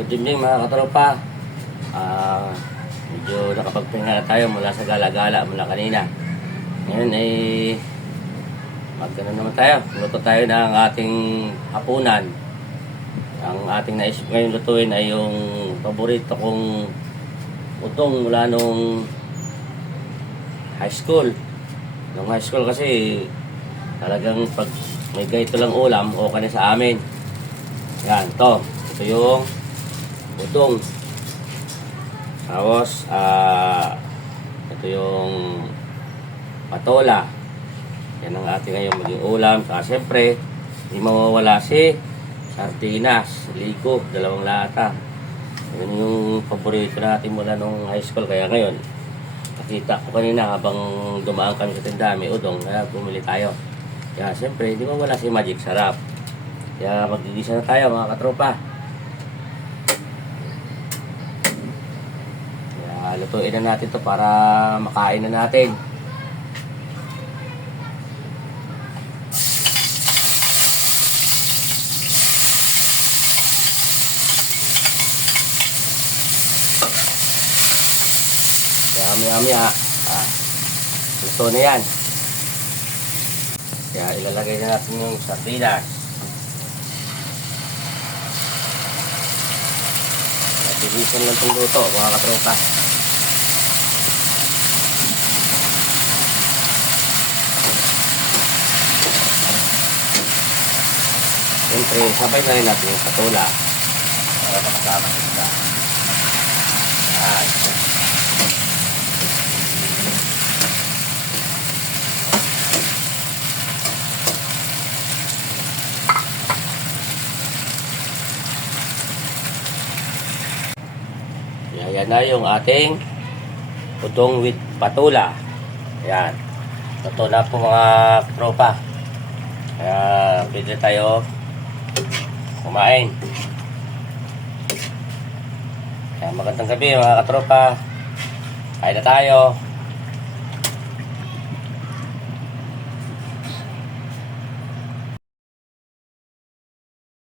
Good evening mga katropa. Medyo nakapagpahinga na tayo mula sa gala-gala mula kanina. Ngayon ay magkano naman tayo. Luto tayo ng ating hapunan. Ang ating naisip ngayon lutuin ay yung paborito kong utong mula nung high school. Nung high school kasi talagang pag may ganito lang ulam o na sa amin. Yan, ito yung utong. Tapos ito yung patola. Yan ang ating ngayon maging ulam. Saka siyempre hindi mawawala si sardinas, ligo, 2 lata. Yan yung paborito natin mula nung high school. Kaya ngayon nakita ko kanina habang dumaan kami sa tindahan may udong, kaya bumili tayo. Kaya siyempre hindi mawala si Magic Sarap. Kaya magigisa na tayo mga katropa. Kaya lutuin na natin to para makain na natin. Maya-maya luto na yan. Kaya ilalagay na natin yung sardinas. Bilisan lang itong luto mga katropa. Siyempre sabay na rin natin yung patola para makasama sila. Yan. Yan na yung ating utong with patula. Yan. Ito na po mga tropa. Kaya pwede tayo kumain. Kaya magandang gabi mga katropa. Kain na tayo.